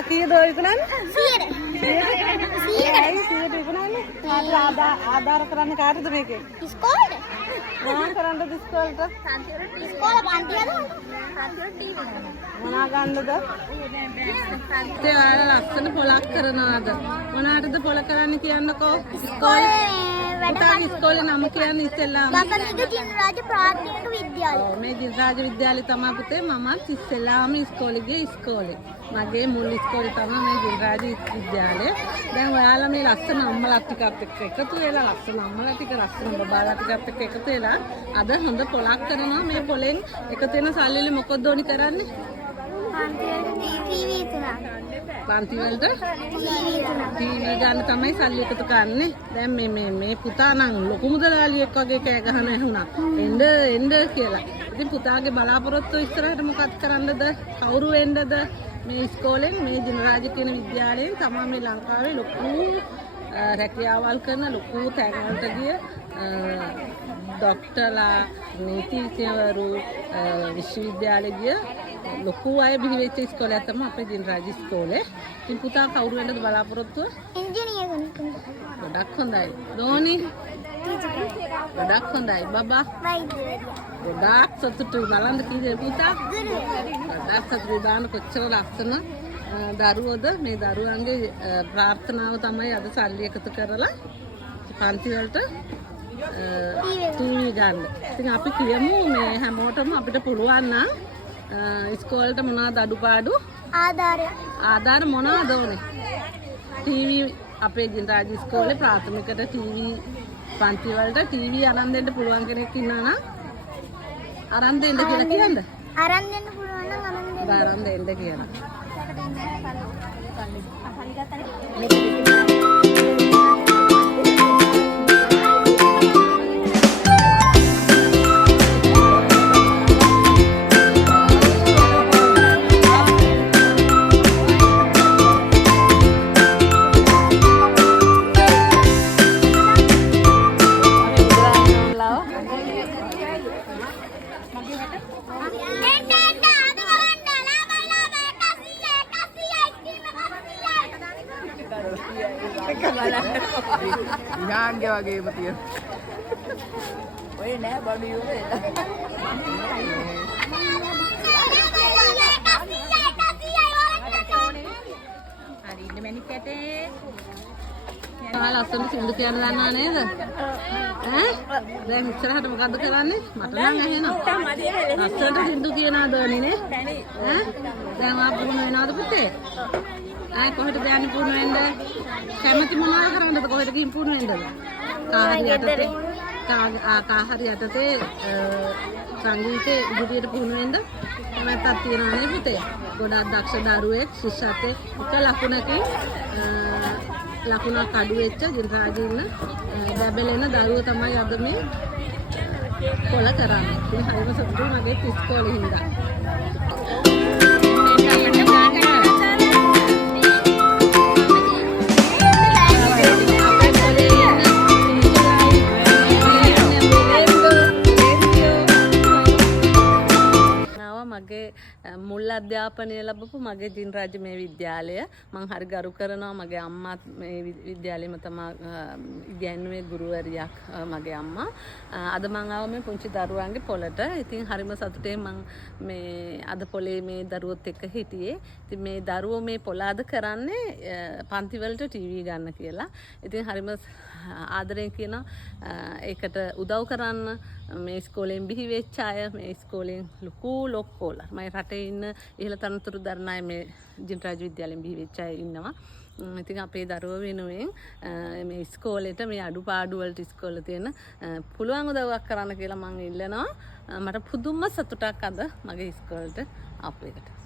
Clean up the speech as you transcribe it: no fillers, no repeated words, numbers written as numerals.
එක කීයද ඔය විකුණන්නේ? 100ට විකුණන්නේ. ආධාර කරන්නේ කාටද මේකේ? ඉස්කෝලේ. මොනවා කරන්නද ඉස්කෝලේට? ඉස්කෝලේ පන්ති හදන්න. මොනවා ගන්නද? ඒ ඔයාලා ලස්සන පොලක් කරනවාද? මොනකටද පොල කරන්න කියන්නකෝ? ඉස්කෝලේ වැඩ පුතාගේ ඉස්කෝලේ නම කියන්නේ ඉස්සෙල්ලාම. බකනිග ජිනරාජ ප්‍රාථමික විද්‍යාලය. මේ ජිනරාජ විද්‍යාලය තමයි පුතේ මමත් ඉස්සෙල්ලාම ඉස්කෝලේ ගියේ ඉස්කෝලේ. මගේ මුල් ඉස්කෝලේ තමයි මේ ජිනරාජ විද්‍යාලය. දැන් ඔයාලා මේ ලස්සන අම්මලා ටිකත් එක්ක එකතු වෙලා ලස්සන අම්මලා ටික ලස්සන බබාලා ටිකත් එක්ක එකතු වෙලා අද හොඳ පොලක් කරනවා. මේ පොලෙන් එකතු වෙන සල්ලි වලින් මොකද ඕනි කරන්නේ? පන්ති වලට ටීවී ගන්න තමයි සල්ලි එකතු කරන්නේ. දැන් මේ පුතා නම් ලොකු මුදලාලියෙක් වගේ කෑ ගහන ඇහුණා. එන්න කියලා. ඉතින් පුතාගේ බලාපොරොත්තු ඉස්සරහට මොකක්ද කරන්නද? කවුරු වෙන්නද? මේ ඉස්කෝලෙන් මේ ජිනරාජ කියන විද්‍යාලයෙන් තමයි මේ ලංකාවේ ලොකු රැකියාවල් කරන ලොකු තැන්වලට ගිය ડોක්ටර්ලා නීතිඥවරු විශ්වවිද්‍යාලෙ ගිය ලොකු අය බිහි වෙච්ච ඉස්කෝලයක් තමයි අපේ ජිනරාජ ඉස්කෝලේ. ඉතින් පුතා කවුරු වෙන්නද බලාපොරොත්තුව? ඉංජිනේර කෙනෙක්. ගොඩක් හොඳයි. දෝනි ගොඩක් හොඳයි. බබා ගොඩක් සතුටුයි. බලන්න කීයද පුතා? ගොඩක් සතුටුයි. දාන කොච්චර ලස්සන දරුවෝද? මේ දරුවන්ගේ ප්‍රාර්ථනාව තමයි අද සල්ලි එකතු කරලා පන්ති වලට ටීවී ගන්න. ඉතින් අපි කියමු මේ හැමෝටම අපිට පුළුවන් නම් ඉස්කෝලේට මොනවද අඩුපාඩු? ආධාර මොනවද ඕනේ? ටීවී අපේ ජිනරාජ ඉස්කෝලේ ප්‍රාථමිකට ටීවී පන්ති වලට ටීවී අරන් දෙන්න පුළුවන් කෙනෙක් ඉන්නා නම් අරන් දෙන්න කියලා කියන්න. අරන් දෙන්න පුළුවන් නම් අරන් දෙන්න කියලා. විහාංගේ වගේම තියෙන. ඔය නෑ බඩු ඉවරයි. හරි ඉන්න මැනික් ඇටේ. ලස්සන සින්දු කියන්න දන්නා නේද? දැන් ඉස්සරහට මොකද්ද කරන්නේ? මට නම් ඇහෙනවා. ලස්සනට සින්දු කියනවා දෝනිනේ. දැන් ආ පුහුණු වෙනවද පුතේ? කොහෙටද යන්නේ පුහුණු වෙන්න? කැමති මොනවා කරන්නද? කොහෙට ගිහින් පුහුණු වෙන්නද? කාහරි යටතේ සංගීතයේ ඉදිරියට පුහුණු වෙන්න කැමැත්තක් තියෙනවා නේ පුතේ. ගොඩක් දක්ෂ දරුවෙක් ශිෂ්‍යත්වයේ එක ලකුණකින් ලකුණක් අඩු වෙච්ච ජිනරාජ ඉන්න බැබලෙන දරුවෝ තමයි අද මේ පොල කරන්නේ. ඉතින් හරිම සතුටුයි මගේ ඉස්කෝලේ හින්දා. මගේ මුල් අධ්‍යාපනය ලැබපු මගේ ජිනරාජ මේ විද්‍යාලය මම හරි ගරු කරනවා. මගේ අම්මාත් මේ විද්‍යාලෙම තමයි ඉගෙනුවේ ගුරුවරියක් මගේ අම්මා. අද මම ආව මේ පුංචි දරුවන්ගේ පොලට. ඉතින් හරිම සතුටින් මම මේ අද පොලේ මේ දරුවොත් එක්ක හිටියේ. ඉතින් මේ දරුවෝ මේ පොල අද කරන්නේ පන්ති වලට ටීවී ගන්න කියලා. ඉතින් හරිම ආදරෙන් කියනවා ඒකට උදව් කරන්න. මේ ඉස්කෝලෙන් බිහි වෙච්ච අය මේ ඉස්කෝලෙන් ලොක්කෝලා මම රටේ ඉන්න ඉහළ තනතුරු දරන අය මේ ජිනරාජ විද්‍යාලයෙන් බිහි වෙච්ච අය ඉන්නවා. ඉතින් අපේ දරුවෝ වෙනුවෙන් මේ ඉස්කෝලේට මේ අඩුපාඩු වලට ඉස්කෝලේ තියෙන පුළුවන් උදව්වක් කරන්න කියලා මම ඉල්ලනවා. මට පුදුම සතුටක් අද මගේ ඉස්කෝලේට ආපු එකට.